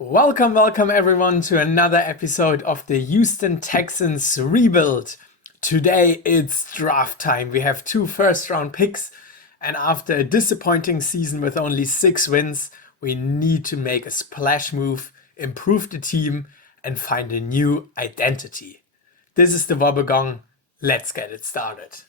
Welcome everyone to another episode of the Houston Texans rebuild. Today it's draft time. We have two first round picks, and after a disappointing season with only 6 wins, we need to make a splash move, improve the team, and find a new identity. This is the Wobbegong. Let's get it started.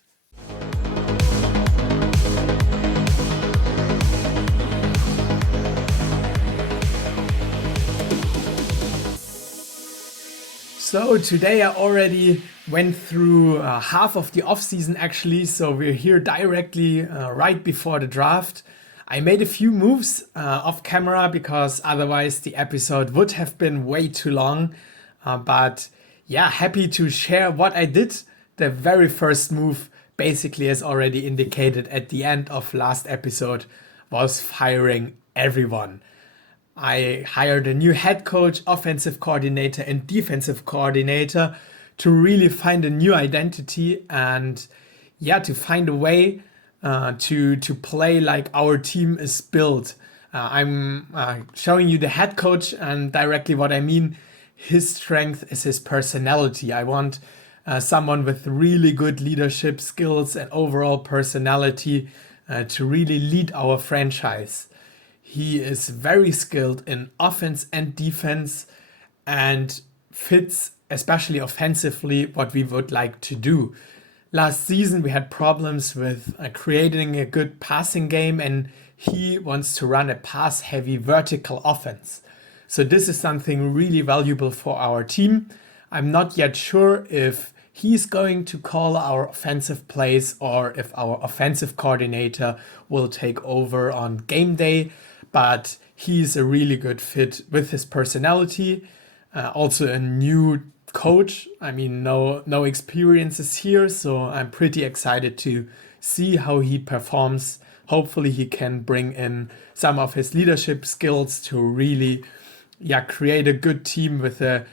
So today I already went through half of the off-season actually, so we're here directly right before the draft. I made a few moves off camera because otherwise the episode would have been way too long. But yeah, happy to share what I did. The very first move, basically as already indicated at the end of last episode, was firing everyone. I hired a new head coach, offensive coordinator, and defensive coordinator to really find a new identity and to find a way to play like our team is built. I'm showing you the head coach, and directly what I mean, his strength is his personality. I want someone with really good leadership skills and overall personality to really lead our franchise. He is very skilled in offense and defense and fits, especially offensively, what we would like to do. Last season, we had problems with creating a good passing game, and he wants to run a pass-heavy vertical offense. So this is something really valuable for our team. I'm not yet sure if he's going to call our offensive plays or if our offensive coordinator will take over on game day. But he's a really good fit with his personality. Also a new coach. I mean, no experiences here, so I'm pretty excited to see how he performs. Hopefully he can bring in some of his leadership skills to really create a good team with a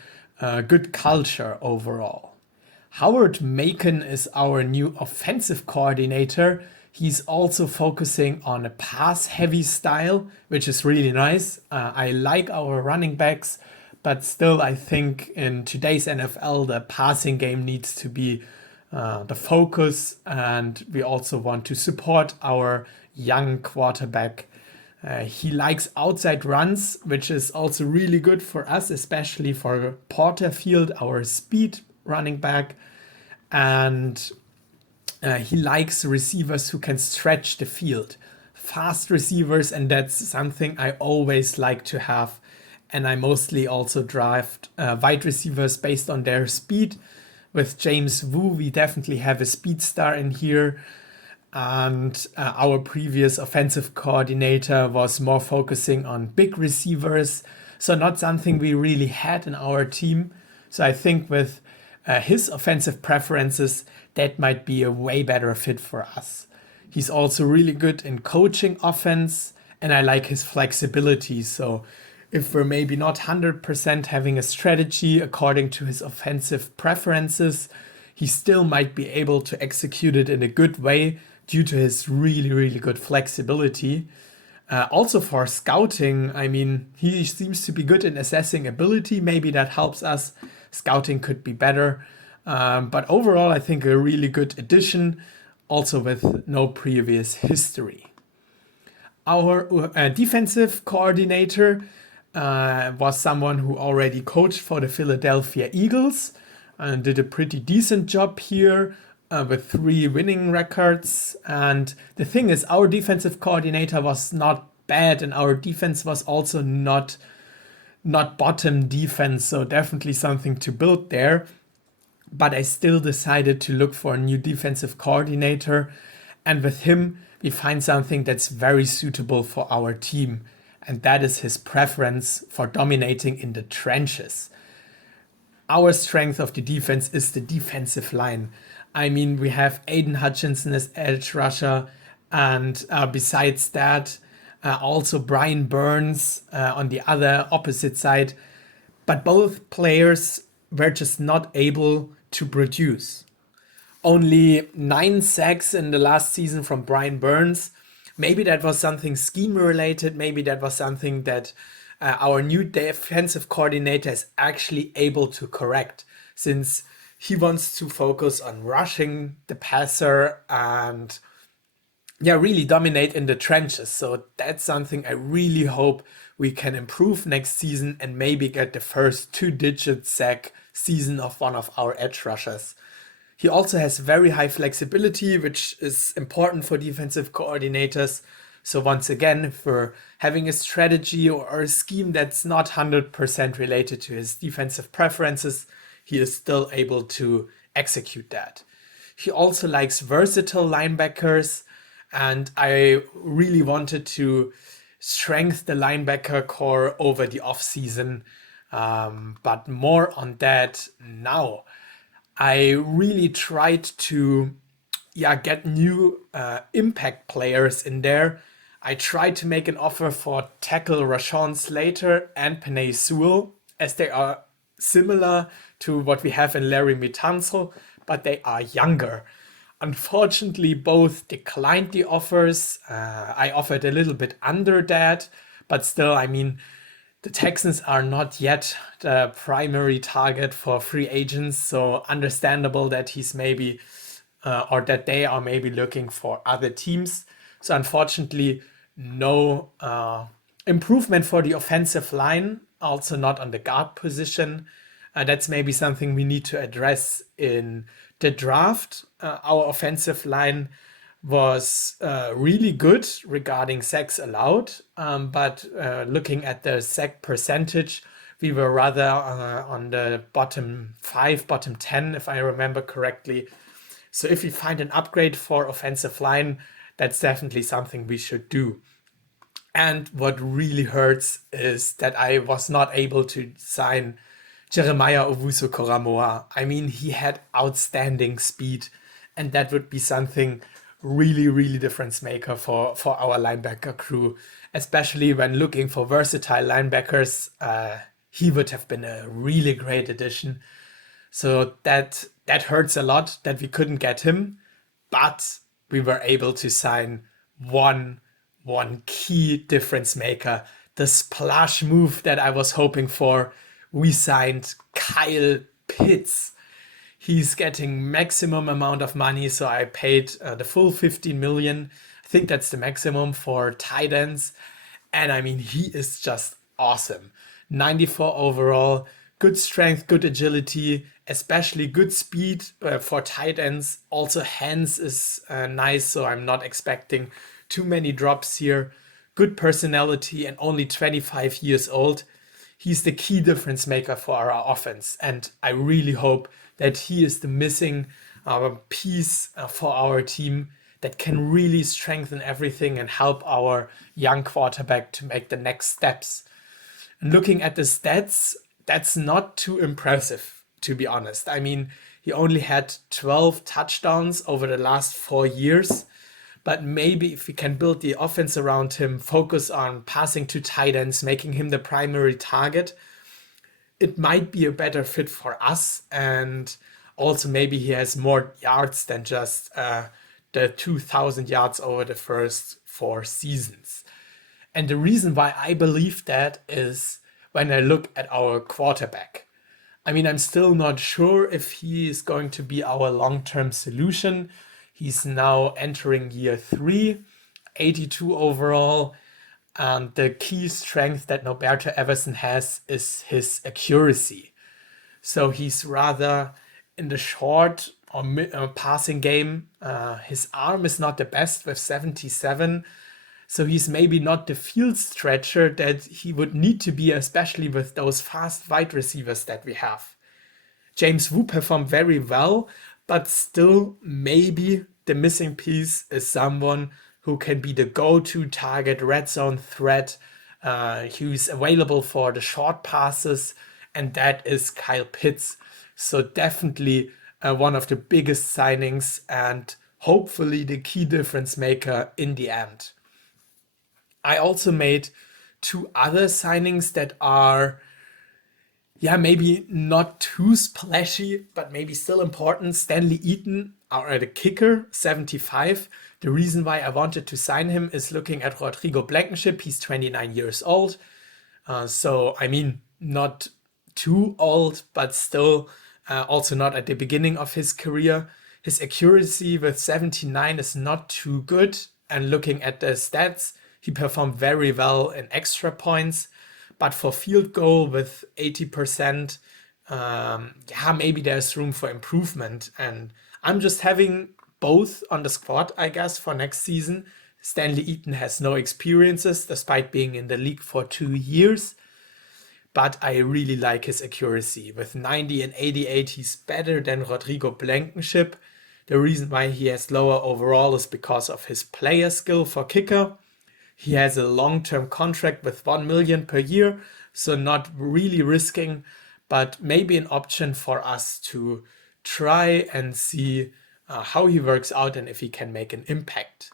good culture overall. Howard MACON is our new offensive coordinator. He's also focusing on a pass-heavy style, which is really nice. I like our running backs, but still I think in today's NFL, the passing game needs to be the focus, and we also want to support our young quarterback. He likes outside runs, which is also really good for us, especially for Porterfield, our speed running back. And he likes receivers who can stretch the field, fast receivers, and that's something I always like to have. And I mostly also draft wide receivers based on their speed. With James Wu, we definitely have a speed star in here. And our previous offensive coordinator was more focusing on big receivers. So not something we really had in our team. So I think with his offensive preferences, that might be a way better fit for us. He's also really good in coaching offense, and I like his flexibility. So if we're maybe not 100% having a strategy according to his offensive preferences, he still might be able to execute it in a good way due to his really good flexibility. Also for scouting, I mean, he seems to be good in assessing ability. Maybe that helps us. Scouting could be better. But overall, I think a really good addition, also with no previous history. Our defensive coordinator was someone who already coached for the Philadelphia Eagles and did a pretty decent job here with 3 winning records. And the thing is, our defensive coordinator was not bad, and our defense was also not bottom defense, so definitely something to build there. But I still decided to look for a new defensive coordinator, and with him we find something that's very suitable for our team, and that is his preference for dominating in the trenches. Our strength of the defense is the defensive line. I mean, we have Aiden Hutchinson as edge rusher, and besides that, also Brian Burns on the other opposite side. But both players were just not able to produce. Only 9 sacks in the last season from Brian Burns. Maybe that was something scheme related. Maybe that was something that our new defensive coordinator is actually able to correct, since he wants to focus on rushing the passer and really dominate in the trenches. So that's something I really hope we can improve next season and maybe get the first 2-digit sack season of one of our edge rushers. He also has very high flexibility, which is important for defensive coordinators. So once again, if we're having a strategy or a scheme that's not 100% related to his defensive preferences, he is still able to execute that. He also likes versatile linebackers, and I really wanted to strengthen the linebacker core over the offseason, but more on that now. I really tried to get new impact players in there. I tried to make an offer for tackle Rashawn Slater and Penei Sewell, as they are similar to what we have in Larry Mitanzel, but they are younger. Unfortunately, both declined the offers. I offered a little bit under that, but still, I mean, the Texans are not yet the primary target for free agents, so understandable that he's maybe, or that they are maybe looking for other teams. So unfortunately, no improvement for the offensive line, also not on the guard position. That's maybe something we need to address in the draft. Our offensive line was really good regarding sacks allowed, but looking at the sack percentage, we were rather on the bottom 5, bottom 10, if I remember correctly. So if we find an upgrade for offensive line, that's definitely something we should do. And what really hurts is that I was not able to sign Jeremiah Owusu-Koramoah. I mean, he had outstanding speed, and that would be something really, really difference maker for our linebacker crew, especially when looking for versatile linebackers. He would have been a really great addition. So that hurts a lot that we couldn't get him, but we were able to sign one key difference maker, the splash move that I was hoping for. We signed Kyle Pitts. He's getting maximum amount of money, so I paid the full 15 million. I think that's the maximum for tight ends. And I mean, he is just awesome. 94 overall, good strength, good agility, especially good speed for tight ends. Also hands is nice, so I'm not expecting too many drops here. Good personality and only 25 years old. He's the key difference maker for our offense, and I really hope that he is the missing piece for our team that can really strengthen everything and help our young quarterback to make the next steps. And looking at the stats, that's not too impressive, to be honest. I mean, he only had 12 touchdowns over the last 4 years. But maybe if we can build the offense around him, focus on passing to tight ends, making him the primary target, it might be a better fit for us. And also maybe he has more yards than just the 2,000 yards over the first 4 seasons. And the reason why I believe that is when I look at our quarterback. I mean, I'm still not sure if he is going to be our long-term solution. He's now entering year 3, 82 overall. And the key strength that Norberto Everson has is his accuracy. So he's rather in the short or passing game. His arm is not the best with 77. So he's maybe not the field stretcher that he would need to be, especially with those fast wide receivers that we have. James Wu performed very well, but still maybe the missing piece is someone who can be the go-to target, red zone threat, who's available for the short passes, and that is Kyle Pitts. So definitely one of the biggest signings and hopefully the key difference maker in the end. I also made 2 other signings that are maybe not too splashy, but maybe still important. Stanley EATON, the kicker, 75. The reason why I wanted to sign him is looking at Rodrigo Blankenship. He's 29 years old. So, I mean, not too old, but still also not at the beginning of his career. His accuracy with 79 is not too good. And looking at the stats, he performed very well in extra points. But for field goal with 80%, yeah, maybe there's room for improvement. And I'm just having both on the squad, I guess, for next season. Stanley EATON has no experiences despite being in the league for 2 years, but I really like his accuracy. With 90 and 88, he's better than Rodrigo Blankenship. The reason why he has lower overall is because of his player skill for kicker. He has a long-term contract with 1 million per year, so not really risking, but maybe an option for us to try and see how he works out and if he can make an impact.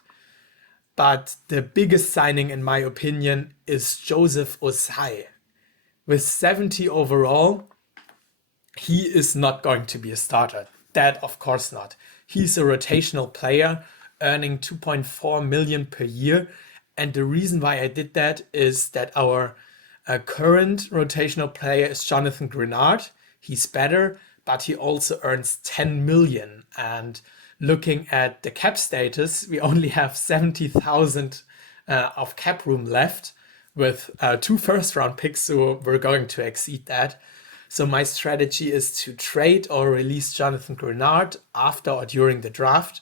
But the biggest signing, in my opinion, is Joseph OSSAI. With 70 overall, he is not going to be a starter. That, of course, not. He's a rotational player earning 2.4 million per year. And the reason why I did that is that our current rotational player is Jonathan Grenard. He's better, but he also earns 10 million. And looking at the cap status, we only have 70,000 of cap room left with 2 first-round picks, so we're going to exceed that. So my strategy is to trade or release Jonathan Grenard after or during the draft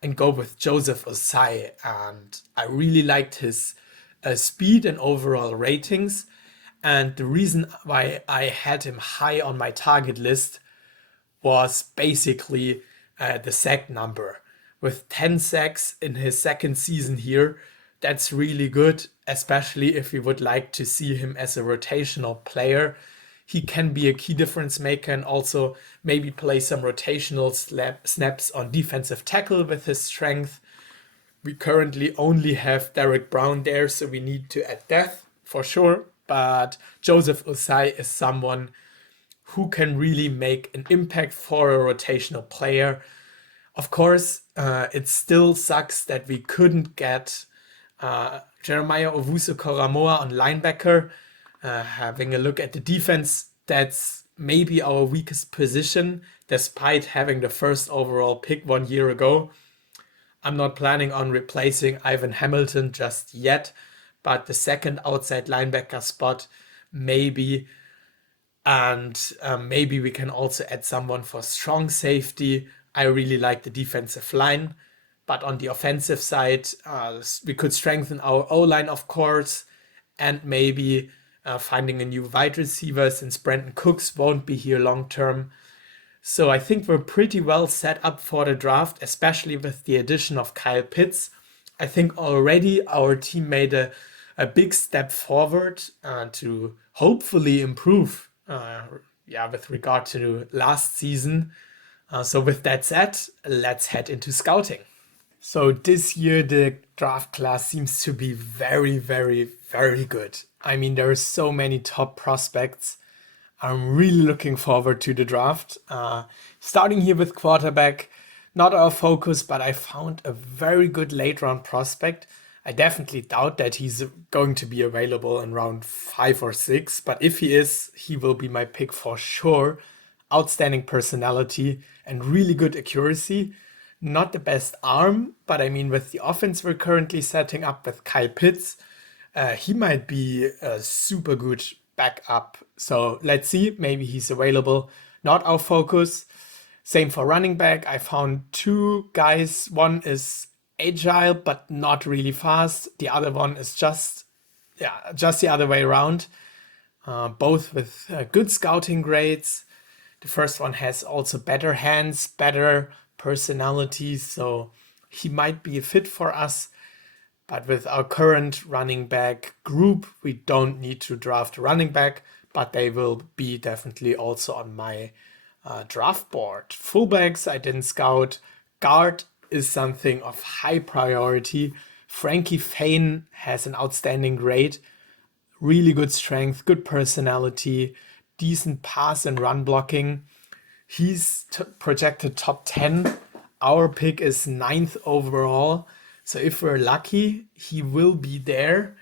and go with Joseph OSSAI. And I really liked his speed and overall ratings. And the reason why I had him high on my target list was basically the sack number. With 10 sacks in his second season here, that's really good, especially if we would like to see him as a rotational player. He can be a key difference maker and also maybe play some rotational snaps on defensive tackle with his strength. We currently only have Derek Brown there, so we need to add depth for sure. But Joseph OSSAI is someone who can really make an impact for a rotational player. Of course, it still sucks that we couldn't get Jeremiah Owusu-Koramoah on linebacker. Having a look at the defense, that's maybe our weakest position, despite having the first overall pick 1 year ago. I'm not planning on replacing Ivan Hamilton just yet, but the second outside linebacker spot, maybe. And maybe we can also add someone for strong safety. I really like the defensive line. But on the offensive side, we could strengthen our O-line, of course, and maybe finding a new wide receiver since Brandon Cooks won't be here long term. So I think we're pretty well set up for the draft, especially with the addition of Kyle Pitts. I think already our team made a big step forward to hopefully improve with regard to last season. So with that said, let's head into scouting. So this year the draft class seems to be very, very, very good. I mean, there are so many top prospects. I'm really looking forward to the draft. Starting here with quarterback, not our focus, but I found a very good late round prospect. I definitely doubt that he's going to be available in round 5 or 6, but if he is, he will be my pick for sure. Outstanding personality and really good accuracy. Not the best arm, but I mean, with the offense we're currently setting up with Kyle Pitts, he might be a super good backup. So let's see, maybe he's available. Not our focus. Same for running back. I found 2 guys. One is agile, but not really fast. The other one is just the other way around. Both with good scouting grades. The first one has also better hands, better personality, so he might be a fit for us. But with our current running back group, we don't need to draft a running back, but they will be definitely also on my draft board. Fullbacks, I didn't scout. Guard is something of high priority. Frankie Fain has an outstanding grade, really good strength, good personality, decent pass and run blocking. He's projected top 10. Our pick is 9th overall. So if we're lucky, he will be there.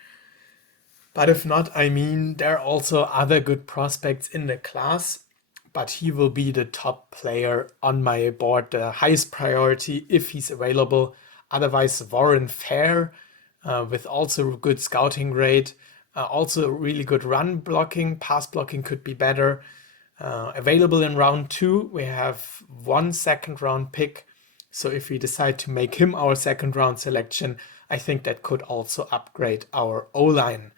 But if not, I mean, there are also other good prospects in the class, but he will be the top player on my board, the highest priority if he's available. Otherwise, Warren Fair, with also good scouting grade, also really good run blocking, pass blocking could be better. Available in round 2, we have 1 second round pick. So if we decide to make him our second round selection, I think that could also upgrade our O-line.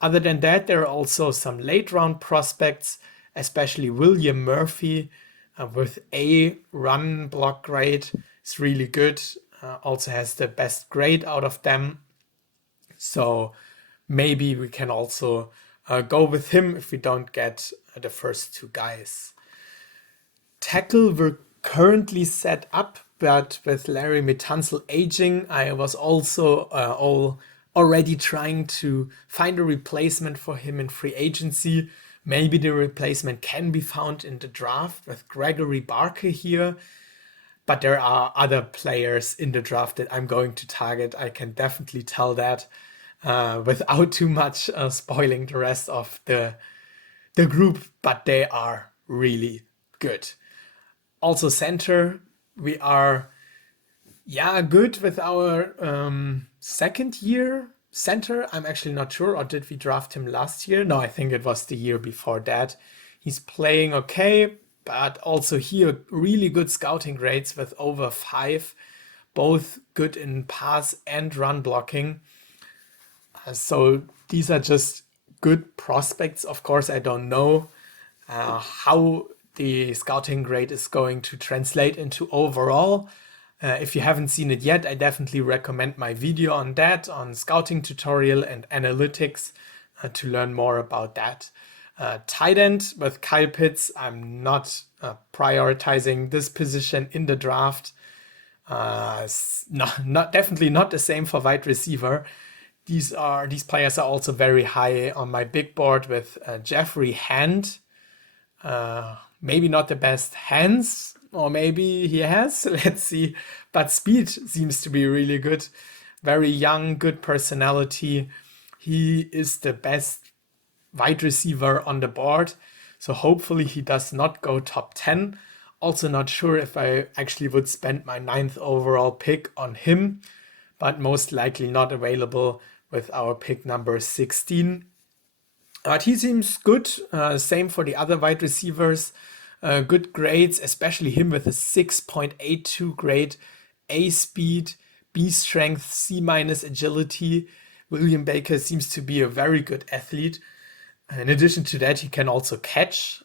Other than that, there are also some late round prospects, especially William Murphy with a run block grade. It's really good. Also has the best grade out of them. So maybe we can also go with him if we don't get the first 2 guys. Tackle, we're currently set up, but with Larry Metansel aging, I was also already trying to find a replacement for him in free agency. Maybe the replacement can be found in the draft with Gregory Barker here, but there are other players in the draft that I'm going to target. I can definitely tell that without too much spoiling the rest of the group, but they are really good. Also center, we are good with our second year center. I'm actually not sure, or did we draft him last year? No, I think it was the year before that. He's playing okay, but also here really good scouting grades with over 5, both good in pass and run blocking. So these are just good prospects. Of course, I don't know how the scouting grade is going to translate into overall. If you haven't seen it yet, I definitely recommend my video on that, on scouting tutorial and analytics, to learn more about that. Tight end with Kyle Pitts, I'm not prioritizing this position in the draft. Definitely not the same for wide receiver. These players are also very high on my big board with Jeffrey Hand. Maybe not the best hands, or maybe he has, let's see. But speed seems to be really good. Very young, good personality. He is the best wide receiver on the board. So hopefully he does not go top 10. Also not sure if I actually would spend my 9th overall pick on him, but most likely not available with our pick number 16. But he seems good. Same for the other wide receivers. Good grades, especially him with a 6.82 grade, A speed, B strength, C- agility. William Baker seems to be a very good athlete. In addition to that, he can also catch.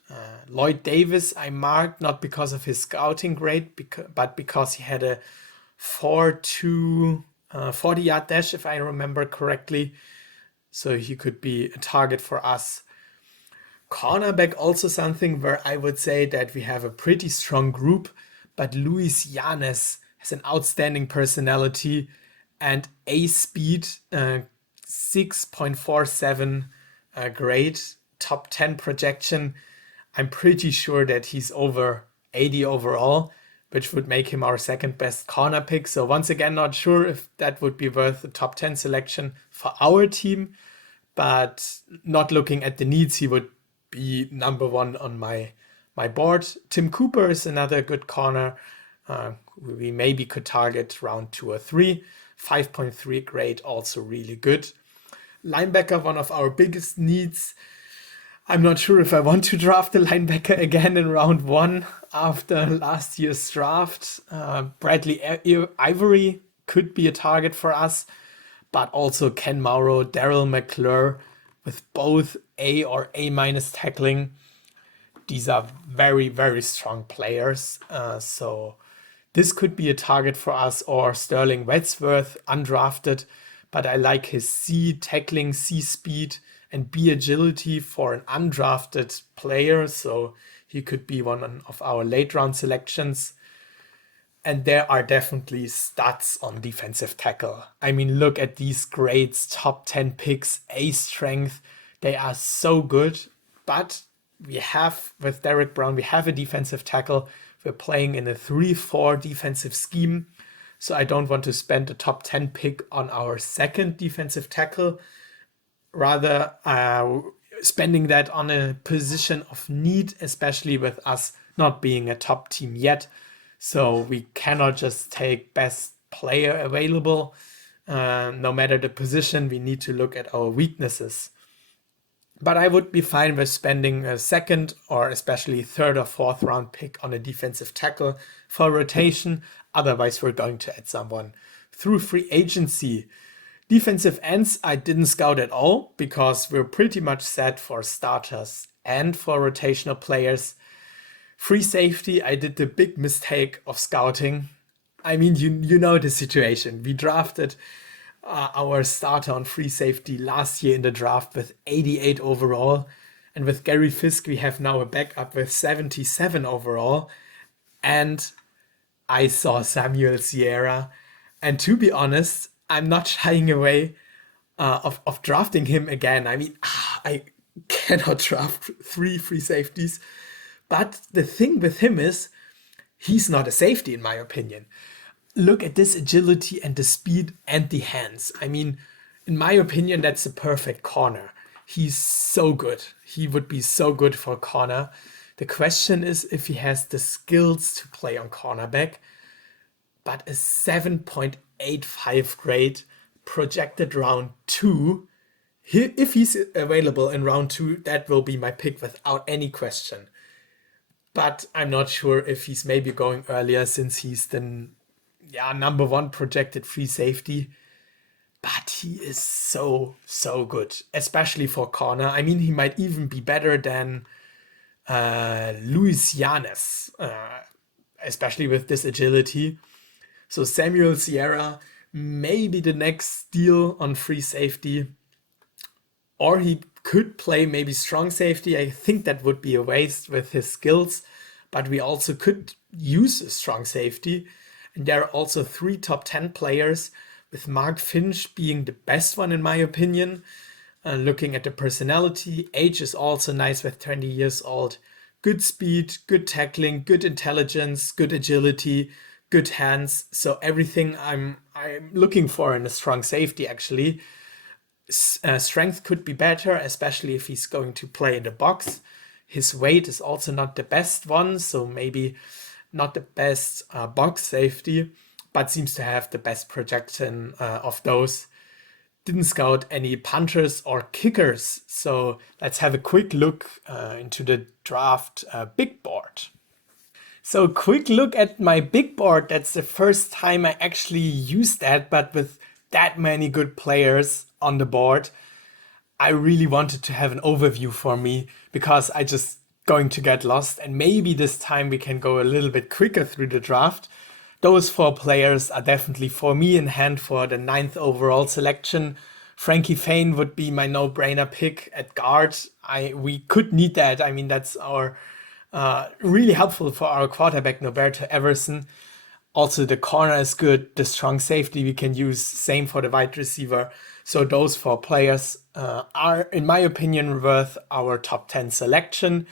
Lloyd Davis I marked not because of his scouting grade, but because he had a 4.2 40-yard dash, if I remember correctly. So he could be a target for us. Cornerback, also something where I would say that we have a pretty strong group, but Luis Yanes has an outstanding personality and a speed, 6.47 grade, top 10 projection. I'm pretty sure that he's over 80 overall, which would make him our second best corner pick. So once again, not sure if that would be worth a top 10 selection for our team, but not looking at the needs, he would be number 1 on my board. Tim Cooper is another good corner. We maybe could target round 2 or 3. 5.3 grade, also really good. Linebacker, one of our biggest needs. I'm not sure if I want to draft a linebacker again in round 1 after last year's draft. Bradley Ivory could be a target for us, but also Ken Mauro, Daryl McClure with both A or A- tackling. These are very, very strong players. So this could be a target for us, or Sterling Wadsworth, undrafted, but I like his C tackling, C speed, and B agility for an undrafted player. So he could be one of our late round selections. And there are definitely stats on defensive tackle. I mean, look at these grades, top 10 picks, A strength. They are so good. But we have, with Derek Brown, we have a defensive tackle. We're playing in a 3-4 defensive scheme. So I don't want to spend a top 10 pick on our second defensive tackle. rather spending that on a position of need, especially with us not being a top team yet. So we cannot just take best player available. No matter the position, we need to look at our weaknesses. But I would be fine with spending a second or especially third or fourth round pick on a defensive tackle for rotation. Otherwise, we're going to add someone through free agency. Defensive ends, I didn't scout at all because we're pretty much set for starters and for rotational players. Free safety, I did the big mistake of scouting. I mean, you know the situation. We drafted our starter on free safety last year in the draft with 88 overall. And with Gary Fisk, we have now a backup with 77 overall. And I saw Samuel Sierra. And to be honest, I'm not shying away of drafting him again. I mean, I cannot draft 3 free safeties. But the thing with him is, he's not a safety in my opinion. Look at this agility and the speed and the hands. I mean, in my opinion, that's a perfect corner. He's so good. He would be so good for corner. The question is if he has the skills to play on cornerback. But a 7.85 grade projected round 2. If he's available in round 2, that will be my pick without any question. But I'm not sure if he's maybe going earlier since he's the number 1 projected free safety. But he is so good, especially for corner. I mean, he might even be better than Luis Yanes, especially with this agility. So Samuel Sierra, maybe the next steal on free safety. Or he could play maybe strong safety. I think that would be a waste with his skills. But we also could use a strong safety. And there are also 3 top 10 players, with FINCH being the best one in my opinion. Looking at the personality, age is also nice with 20 years old. Good speed, good tackling, good intelligence, good agility, good hands. So everything I'm looking for in a strong safety actually. Strength could be better, especially if he's going to play in the box. His weight is also not the best one, so maybe not the best box safety, but seems to have the best projection of those. Didn't scout any punters or kickers, so let's have a quick look into the draft big board. So quick look at my big board. That's the first time I actually used that, but with that many good players on the board, I really wanted to have an overview for me because I just going to get lost, and maybe this time we can go a little bit quicker through the draft. Those 4 players are definitely for me in hand for the 9th overall selection. Frankie Fain would be my no-brainer pick at guard. We could need that. I mean, that's our really helpful for our quarterback, Norberto Everson. Also, the corner is good. The strong safety we can use. Same for the wide receiver. So those 4 players are, in my opinion, worth our top 10 selection.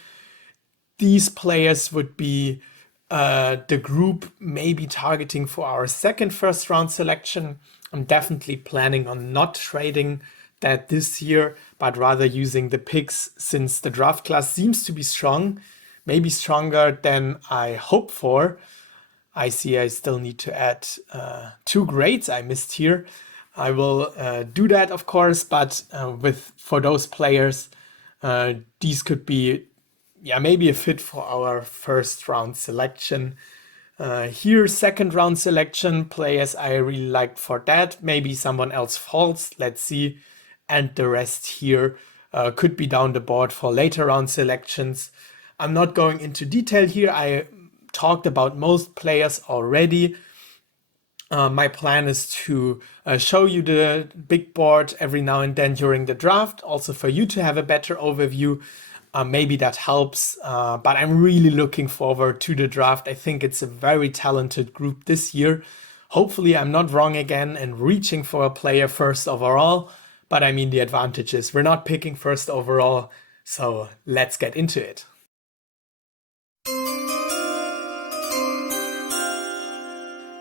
These players would be the group maybe targeting for our second first round selection. I'm definitely planning on not trading that this year, but rather using the picks since the draft class seems to be strong, maybe stronger than I hope for. I see I still need to add 2 grades I missed here. I will do that, of course, but for those players, these could be maybe a fit for our first round selection. Here, second round selection, players I really liked for that. Maybe someone else falls, let's see. And the rest here could be down the board for later round selections. I'm not going into detail here. I talked about most players already. My plan is to show you the big board every now and then during the draft, also for you to have a better overview. Maybe that helps, but I'm really looking forward to the draft. I think it's a very talented group this year. Hopefully I'm not wrong again and reaching for a player first overall, but I mean the advantage is we're not picking first overall, so let's get into it.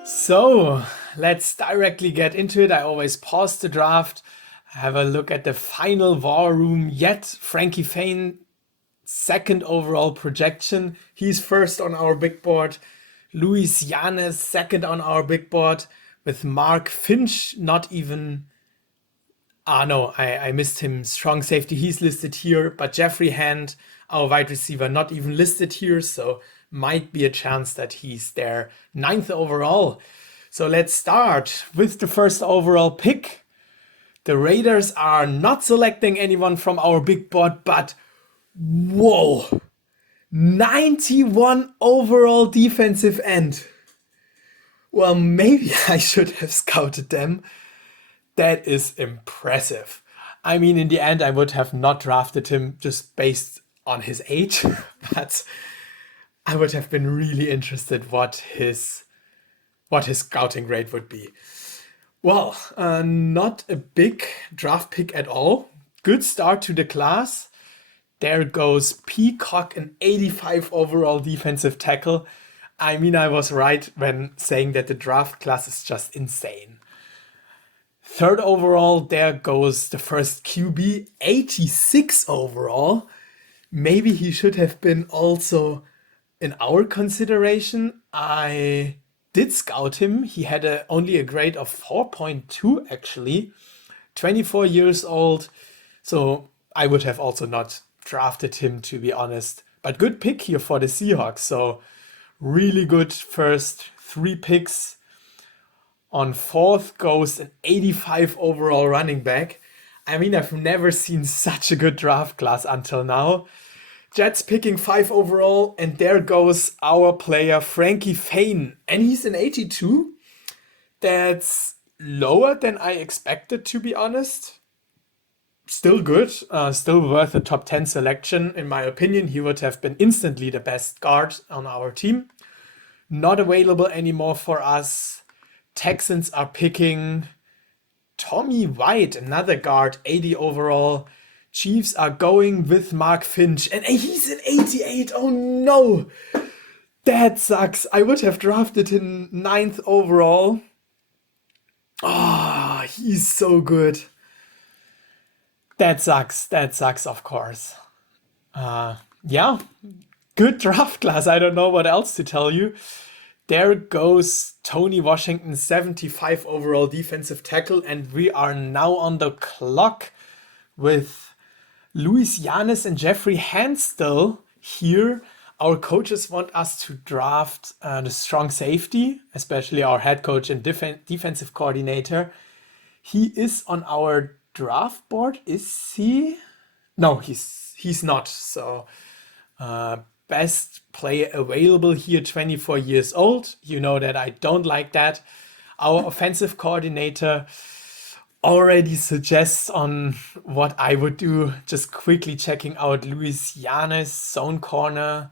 So let's directly get into it. I always pause the draft, Have a look at the final war room yet. Frankie Fain, second overall projection. He's first on our big board. Luis Yanes, second on our big board. With Mark Finch, not even... no, I missed him. Strong safety, he's listed here. But Jeffrey Hand, our wide receiver, not even listed here. So might be a chance that he's there. 9th overall. So let's start with the first overall pick. The Raiders are not selecting anyone from our big board, but whoa, 91 overall defensive end. Well, maybe I should have scouted them. That is impressive. I mean, in the end, I would have not drafted him just based on his age, but I would have been really interested what his scouting grade would be. Well, not a big draft pick at all. Good start to the class. There goes Peacock, an 85 overall defensive tackle. I mean, I was right when saying that the draft class is just insane. 3rd overall, there goes the first QB, 86 overall. Maybe he should have been also in our consideration. I did scout him. He had only a grade of 4.2 actually. 24 years old. So I would have also not drafted him, to be honest. But good pick here for the Seahawks. So really good first 3 picks. On 4th goes an 85 overall running back. I mean, I've never seen such a good draft class until now. Jets picking 5 overall, and there goes our player Frankie Fain, and he's an 82. That's lower than I expected, to be honest. Still good, still worth a top 10 selection. In my opinion, he would have been instantly the best guard on our team. Not available anymore for us. Texans are picking Tommy White, another guard, 80 overall. Chiefs are going with Mark Finch, and he's an 88. Oh no, that sucks. I would have drafted him 9th overall. He's so good. That sucks, of course. Yeah, good draft class. I don't know what else to tell you. There goes Tony Washington, 75 overall defensive tackle, and we are now on the clock with Luis Yanes and Jeffrey Hand still here. Our coaches want us to draft the strong safety, especially our head coach and defensive coordinator. He is on our draft board, is he? No, he's not. So best player available here, 24 years old. You know that I don't like that. Our offensive coordinator already suggests on what I would do. Just quickly checking out Luis Yanes, zone corner,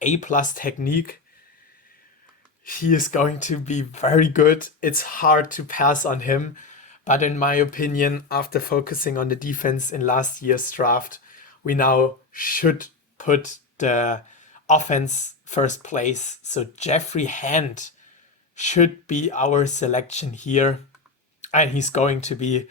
A+ technique. He is going to be very good. It's hard to pass on him. But in my opinion, after focusing on the defense in last year's draft, we now should put the offense first place. So Jeffrey Hand should be our selection here. And he's going to be,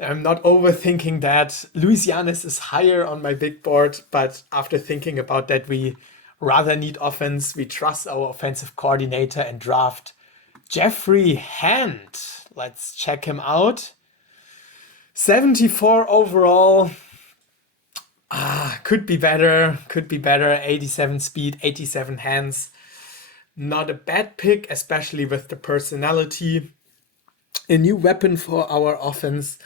I'm not overthinking that. Luis Yanes is higher on my big board, but after thinking about that, we rather need offense. We trust our offensive coordinator and draft Jeffrey Hand. Let's check him out. 74 overall. Could be better. 87 speed, 87 hands. Not a bad pick, especially with the personality. A new weapon for our offense.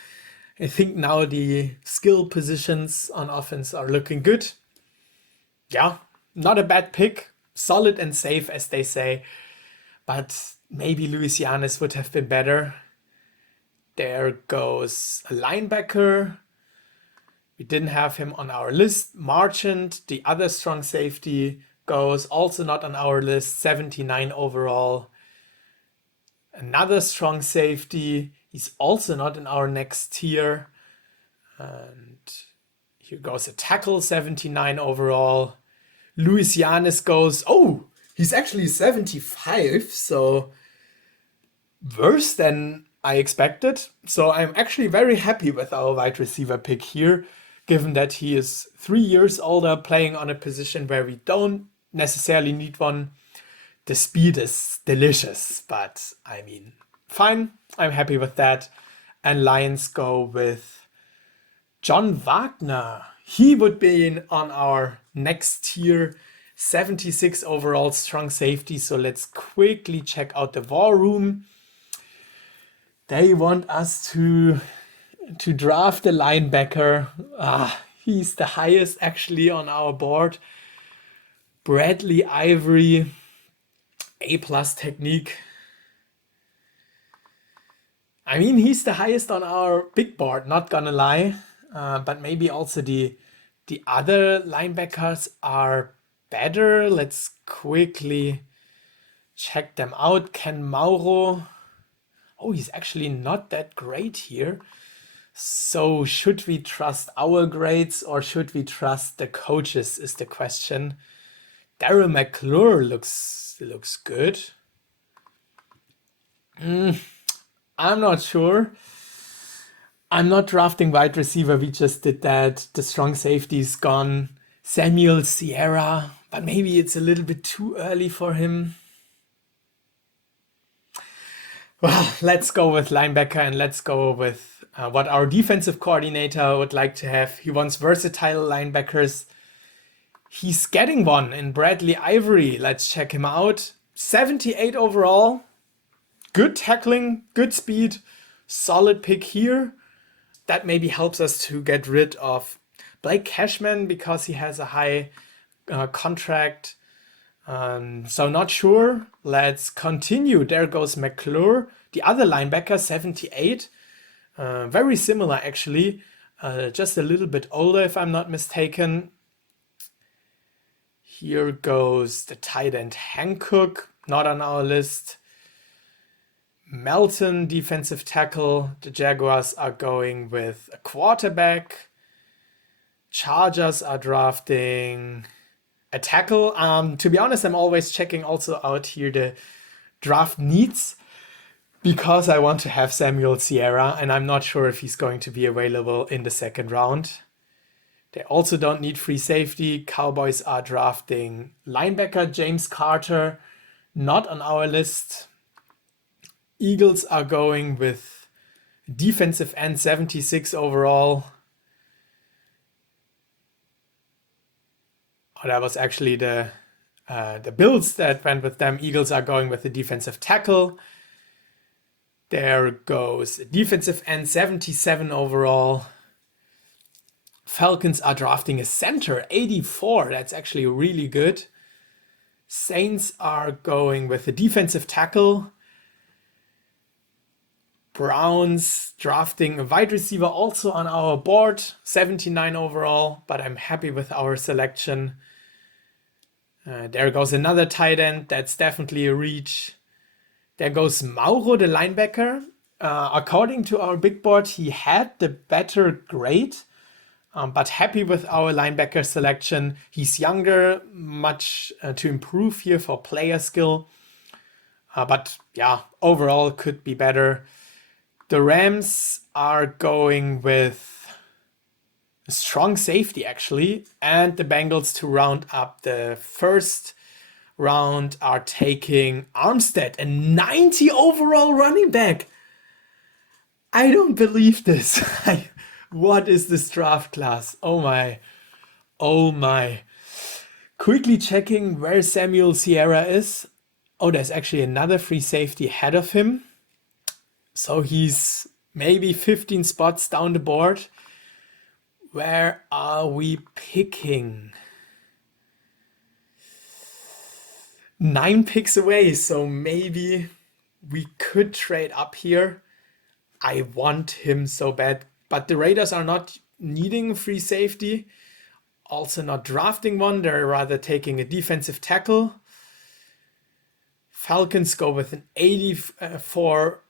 I think now the skill positions on offense are looking good. Yeah, not a bad pick. Solid and safe, as they say. But maybe Luis Yanes would have been better. There goes a linebacker. We didn't have him on our list. Marchant, the other strong safety, goes also not on our list. 79 overall. Another strong safety. He's also not in our next tier. And here goes a tackle, 79 overall. Luis Yanes goes, he's actually 75, so worse than I expected. So I'm actually very happy with our wide receiver pick here, given that he is 3 years older, playing on a position where we don't necessarily need one. The speed is delicious, but I mean, fine. I'm happy with that. And Lions go with John Wagner. He would be on our next tier, 76 overall, strong safety. So let's quickly check out the war room. They want us to draft a linebacker. He's the highest actually on our board. Bradley Ivory, A+ technique. I mean, he's the highest on our big board, not gonna lie. But maybe also the other linebackers are better. Let's quickly check them out. Ken Mauro. Oh, he's actually not that great here. So should we trust our grades or should we trust the coaches is the question. Darryl McClure looks good. I'm not sure. I'm not drafting wide receiver. We just did that. The strong safety's gone. Samuel Sierra, but maybe it's a little bit too early for him. Well, let's go with linebacker and let's go with what our defensive coordinator would like to have. He wants versatile linebackers. He's getting one in Bradley Ivory. Let's check him out. 78 overall. Good tackling, good speed, solid pick here. That maybe helps us to get rid of Blake Cashman because he has a high contract. So not sure. Let's continue. There goes McClure. The other linebacker, 78. Very similar actually. Just a little bit older if I'm not mistaken. Here goes the tight end Hancock. Not on our list. Melton, defensive tackle. The Jaguars are going with a quarterback. Chargers are drafting a tackle. To be honest, I'm always checking also out here the draft needs because I want to have Samuel Sierra and I'm not sure if he's going to be available in the second round. They also don't need free safety. Cowboys are drafting linebacker James Carter, not on our list. Eagles are going with defensive end, 76 overall. Oh, that was actually the Bills that went with them. Eagles are going with the defensive tackle. There goes defensive end, 77 overall. Falcons are drafting a center, 84. That's actually really good. Saints are going with the defensive tackle. Browns drafting a wide receiver also on our board, 79 overall, but I'm happy with our selection. There goes another tight end. That's definitely a reach. There goes Mauro, the linebacker. According to our big board, he had the better grade, but happy with our linebacker selection. He's younger, much to improve here for player skill. But yeah, overall could be better. The Rams are going with a strong safety actually, and the Bengals to round up the first round are taking Armstead, a 90 overall running back. I don't believe this. What is this draft class? Oh my. Oh my. Quickly checking where Samuel Sierra is. Oh, there's actually another free safety ahead of him. So he's maybe 15 spots down the board. Where are we picking? 9 picks away, so maybe we could trade up here. I want him so bad, but the Raiders are not needing free safety, also not drafting one. They're rather taking a defensive tackle. Falcons go with an 84,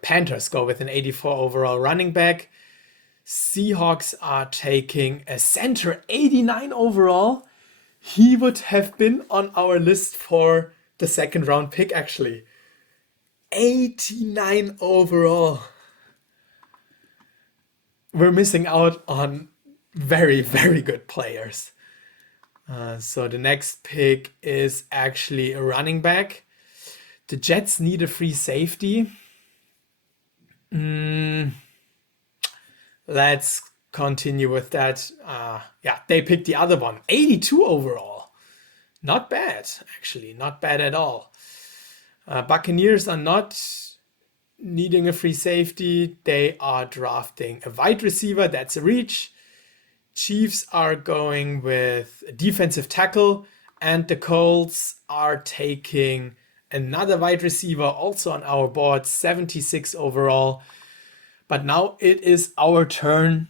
Panthers go with an 84 overall running back. Seahawks are taking a center, 89 overall. He would have been on our list for the second round pick actually. 89 overall. We're missing out on very, very good players. So the next pick is actually a running back. The Jets need a free safety. Let's continue with that. Yeah, they picked the other one. 82 overall. Not bad, actually. Not bad at all. Buccaneers are not needing a free safety. They are drafting a wide receiver. That's a reach. Chiefs are going with a defensive tackle. And the Colts are taking another wide receiver, also on our board, 76 overall. But now it is our turn,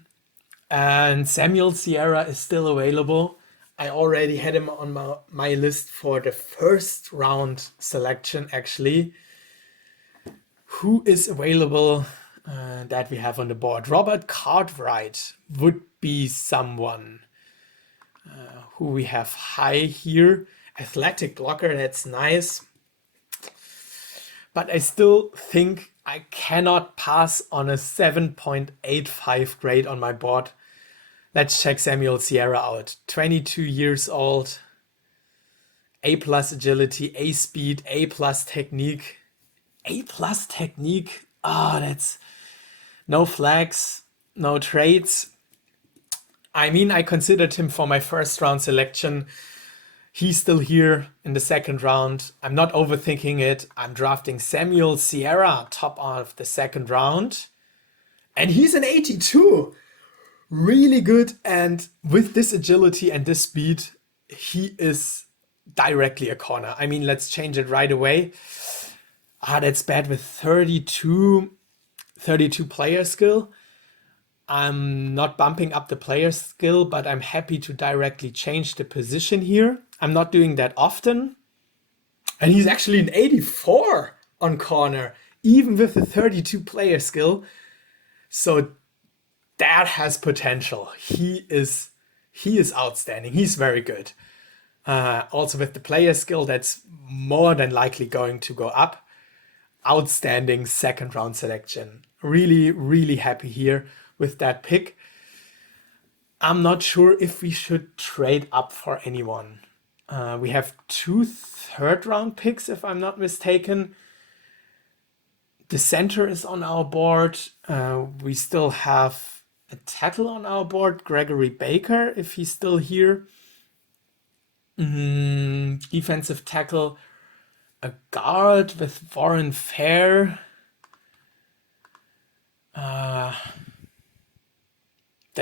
and Samuel Sierra is still available. I already had him on my list for the first round selection, actually. Who is available that we have on the board? Robert Cartwright would be someone who we have high here. Athletic blocker, that's nice. But I still think I cannot pass on a 7.85 grade on my board. Let's check Samuel Sierra out. 22 years old. A+ agility, A speed, A+ technique. A+ technique. That's no flags, no trades. I mean, I considered him for my first round selection. He's still here in the second round. I'm not overthinking it. I'm drafting Samuel Sierra, top of the second round. And he's an 82. Really good. And with this agility and this speed, he is directly a corner. I mean, let's change it right away. That's bad with 32 player skill. I'm not bumping up the player skill, but I'm happy to directly change the position here. I'm not doing that often. And he's actually an 84 on corner, even with the 32 player skill. So that has potential. He is outstanding. He's very good. Also with the player skill, that's more than likely going to go up. Outstanding second round selection. Really, really happy here with that pick. I'm not sure if we should trade up for anyone. We have 2 third round picks, if I'm not mistaken. The center is on our board. We still have a tackle on our board, Gregory Baker, if he's still here. Defensive tackle, a guard with Warren Fair. The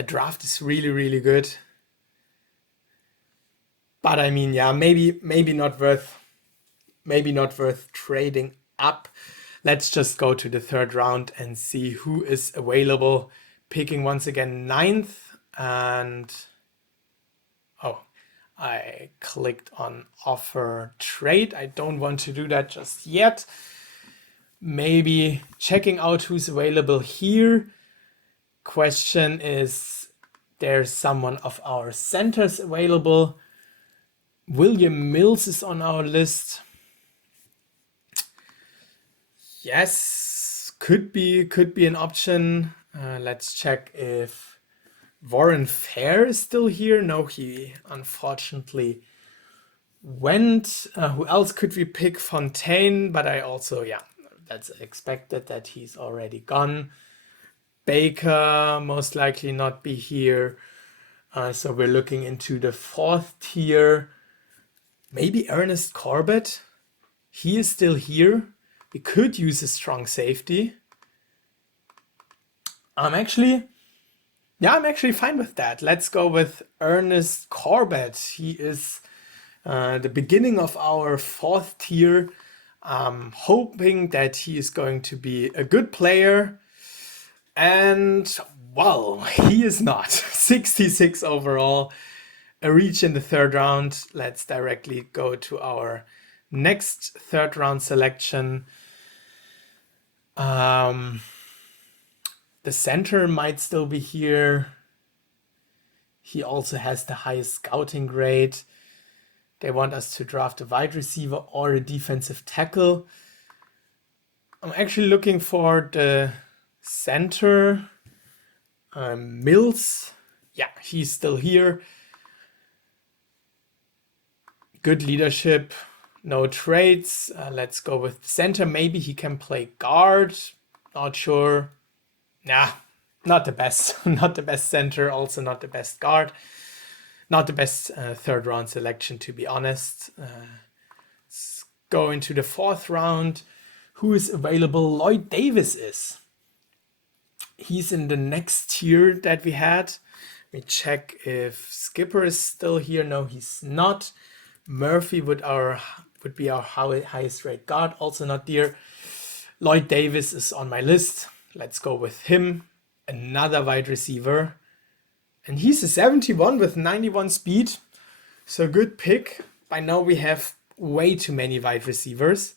draft is really, really good. But I mean, yeah, maybe not worth trading up. Let's just go to the third round and see who is available. Picking once again 9th, and I clicked on offer trade. I don't want to do that just yet. Maybe checking out who's available here. Question is, there's someone of our centers available. William Mills is on our list. Yes, could be an option. Let's check if Warren Fair is still here. No, he unfortunately went. Who else could we pick? Fontaine, but I also, that's expected that he's already gone. Baker most likely not be here. So we're looking into the 4th tier. Maybe Ernest Corbett. He is still here. We could use a strong safety. I'm actually fine with that. Let's go with Ernest Corbett. He is the beginning of our 4th tier. I'm hoping that he is going to be a good player. And, well, he is not. 66 overall. A reach in the third round. Let's directly go to our next third round selection. The center might still be here. He also has the highest scouting grade. They want us to draft a wide receiver or a defensive tackle. I'm actually looking for the center. Mills. Yeah, he's still here. Good leadership. No trades. Let's go with center. Maybe he can play guard. Not sure. Nah, not the best. Not the best center. Also not the best guard. Not the best third round selection, to be honest. Let's go into the fourth round. Who is available? Lloyd Davis is. He's in the next tier that we had. Let me check if Skipper is still here. No, he's not. Murphy would be our highest rate guard, also not there. Lloyd Davis is on my list. Let's go with him. Another wide receiver. And he's a 71 with 91 speed. So good pick. By now we have way too many wide receivers.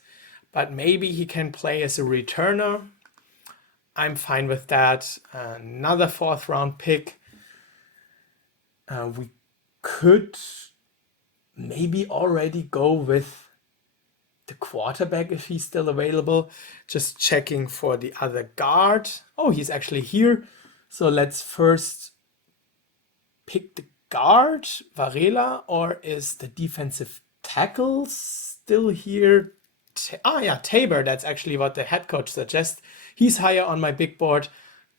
But maybe he can play as a returner. I'm fine with that. Another fourth round pick. We could maybe already go with the quarterback if he's still available. Just checking for the other guard. Oh, he's actually here. So let's first pick the guard, Varela, or is the defensive tackle still here? Yeah, Tabor. That's actually what the head coach suggests. He's higher on my big board.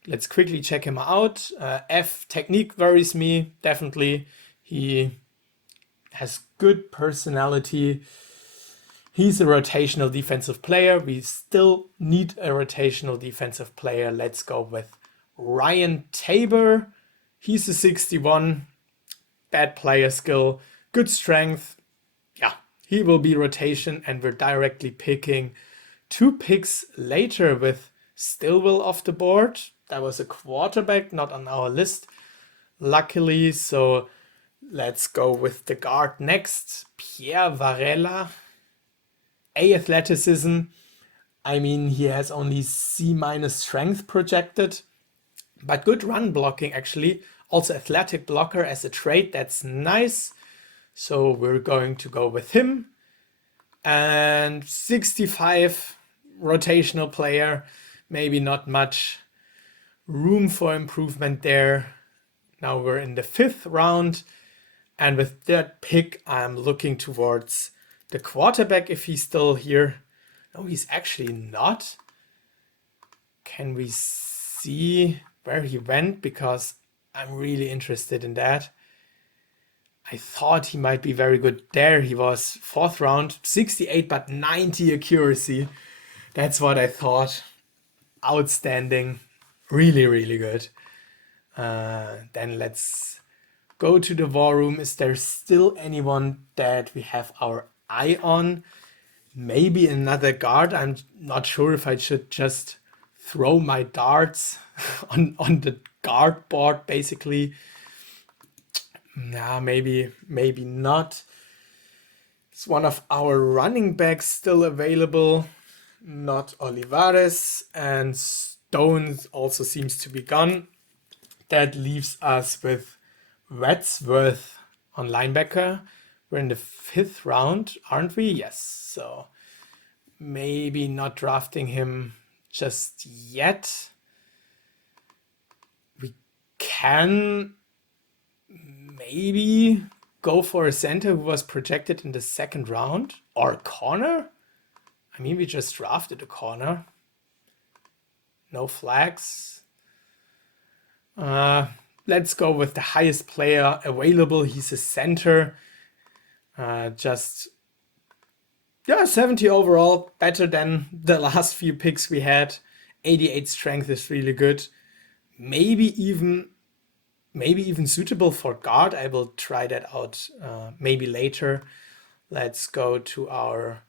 Let's quickly check him out. Technique worries me, definitely. He has good personality. He's a rotational defensive player. We still need a rotational defensive player. Let's go with Ryan Tabor. He's a 61. Bad player skill, good strength. Yeah, he will be rotation, and we're directly picking 2 picks later with Stillwell off the board. That was a quarterback, not on our list, luckily. So let's go with the guard next. Pierre Varela. A athleticism. I mean, he has only C- strength projected, but good run blocking actually. Also athletic blocker as a trait. That's nice. So we're going to go with him. And 65 rotational player. Maybe not much room for improvement there. Now we're in the 5th round. And with that pick, I'm looking towards the quarterback if he's still here. No, he's actually not. Can we see where he went? Because I'm really interested in that. I thought he might be very good there. He was 4th round, 68 but 90 accuracy. That's what I thought. Outstanding. Really, really good. Then let's go to the war room. Is there still anyone that we have our eye on? Maybe another guard. I'm not sure if I should just throw my darts on the guard board, basically. Nah, maybe not. Is one of our running backs still available? Not Olivares, and Stone also seems to be gone. That leaves us with Wadsworth on linebacker. We're in the 5th round, aren't we? Yes. So maybe not drafting him just yet. We can maybe go for a center who was projected in the 2nd round, or a corner. I mean, we just drafted a corner. No flags. Let's go with the highest player available. He's a center. 70 overall, better than the last few picks we had. 88 strength is really good. Maybe even suitable for guard. I will try that out maybe later. Let's go to our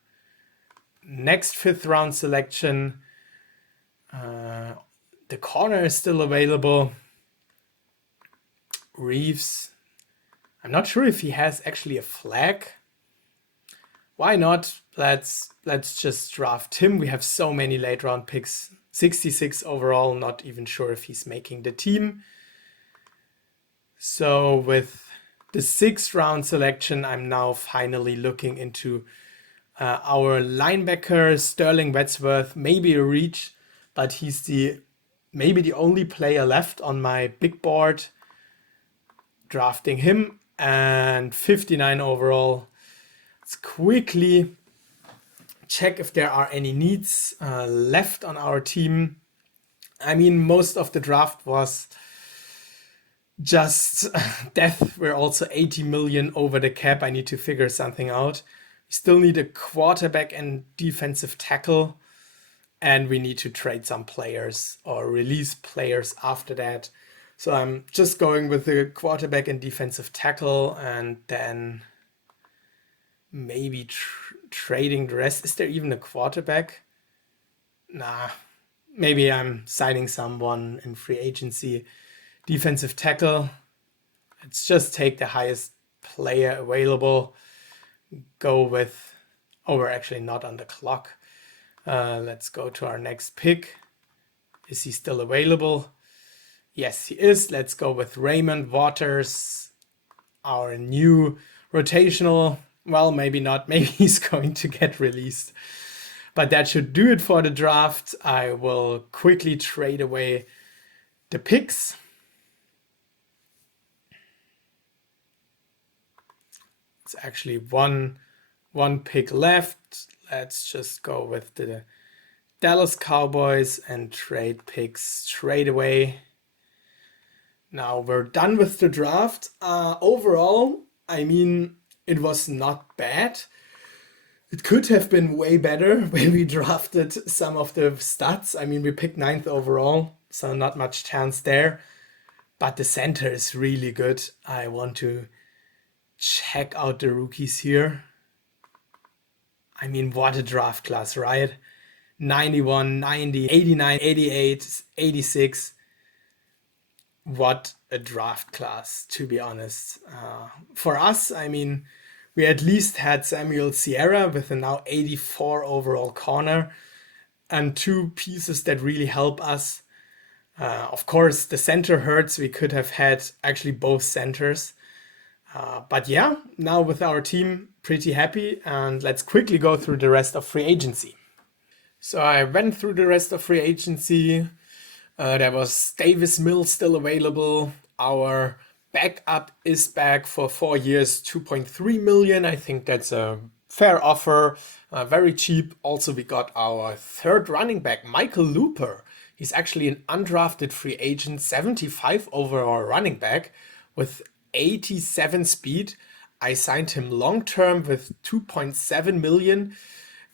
next 5th round selection. The corner is still available. Reeves. I'm not sure if he has actually a flag. Why not? Let's just draft him. We have so many late round picks. 66 overall, not even sure if he's making the team. So with the 6th round selection, I'm now finally looking into Our linebacker, Sterling Wadsworth, maybe a reach, but he's maybe the only player left on my big board. Drafting him, and 59 overall. Let's quickly check if there are any needs left on our team. I mean, most of the draft was just death. We're also 80 million over the cap. I need to figure something out. We still need a quarterback and defensive tackle, and we need to trade some players or release players after that. So I'm just going with the quarterback and defensive tackle, and then maybe trading the rest. Is there even a quarterback? Nah, maybe I'm signing someone in free agency. Defensive tackle. Let's just take the highest player available. Go with, oh, we're actually not on the clock. Let's go to our next pick. Is he still available? Yes, he is. Let's go with Raymond Waters, our new rotational. Well, maybe not. Maybe he's going to get released. But that should do it for the draft. I will quickly trade away the picks. It's actually one pick left. Let's just go with the Dallas Cowboys and trade picks straight away. Now we're done with the draft. Overall, I mean, it was not bad. It could have been way better when we drafted some of the stats. I mean, we picked 9th overall, so not much chance there. But the center is really good. I want to check out the rookies here. I mean, what a draft class, right? 91, 90, 89, 88, 86. What a draft class, to be honest. For us, I mean, we at least had Samuel Sierra with a now 84 overall corner and 2 pieces that really help us. Of course, the center hurts. We could have had actually both centers. But yeah, now with our team, pretty happy. And let's quickly go through the rest of free agency. So I went through the rest of free agency. There was Davis Mills still available. Our backup is back for 4 years, 2.3 million. I think that's a fair offer, very cheap. Also, we got our 3rd running back, Michael LOPER. He's actually an undrafted free agent, 75 overall running back with 87 speed. I signed him long term with 2.7 million.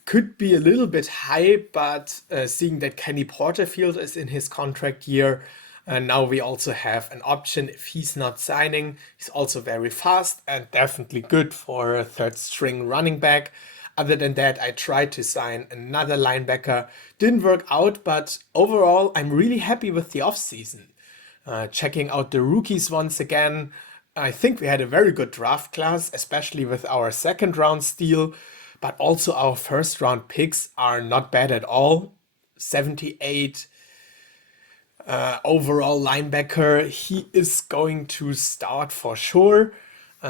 Could be a little bit high, but seeing that Kenny Porterfield is in his contract year, now we also have an option if he's not signing. He's also very fast and definitely good for a 3rd string running back. Other than that, I tried to sign another linebacker. Didn't work out, but overall, I'm really happy with the offseason. Checking out the rookies once again, I think we had a very good draft class, especially with our 2nd round steal. But also our 1st round picks are not bad at all. 78 overall linebacker. He is going to start for sure.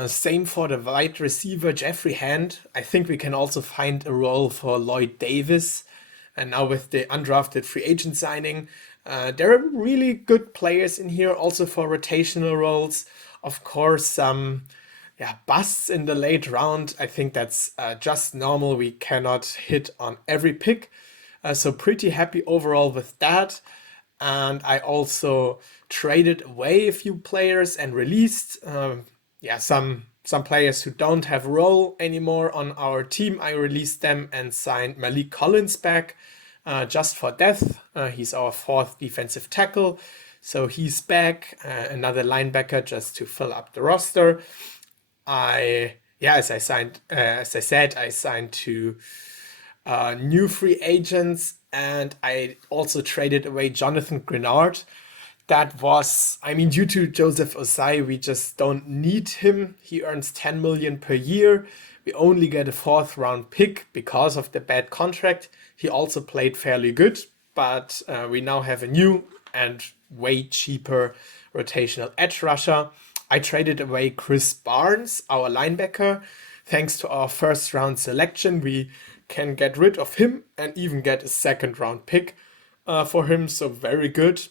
Same for the wide receiver, Jeffrey Hand. I think we can also find a role for Lloyd Davis. And now with the undrafted free agent signing, there are really good players in here also for rotational roles. Of course, some busts in the late round. I think that's just normal. We cannot hit on every pick. So pretty happy overall with that. And I also traded away a few players and released some players who don't have a role anymore on our team. I released them and signed Malik Collins back just for depth. He's our 4th defensive tackle. So he's back. Another linebacker just to fill up the roster. As I said, I signed 2 new free agents, and I also traded away Jonathan Grenard. That was, I mean, due to Joseph OSSAI, we just don't need him. He earns 10 million per year. We only get a 4th round pick because of the bad contract. He also played fairly good, but we now have a new and way cheaper rotational edge rusher. I traded away Chris Barnes, our linebacker, thanks to our first round selection, we can get rid of him and even get a second round pick for him. So very good.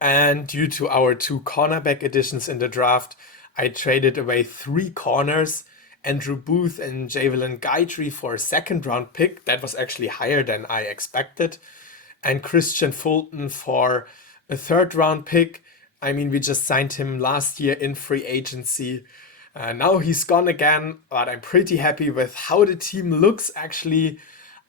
And due to our 2 cornerback additions in the draft, I traded away 3 corners, Andrew Booth and Javelin Guidry, for a second round pick. That was actually higher than I expected. And Christian Fulton for a third round pick. I mean, we just signed him last year in free agency. Now he's gone again, but I'm pretty happy with how the team looks actually.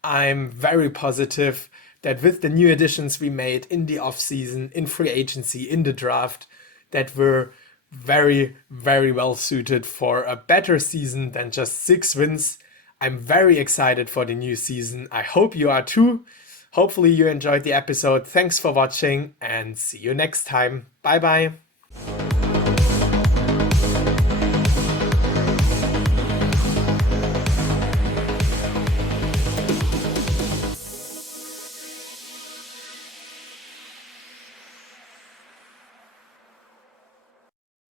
I'm very positive that with the new additions we made in the offseason, in free agency, in the draft, that we're very, very well suited for a better season than just 6 wins. I'm very excited for the new season. I hope you are too. Hopefully you enjoyed the episode. Thanks for watching and see you next time. Bye bye.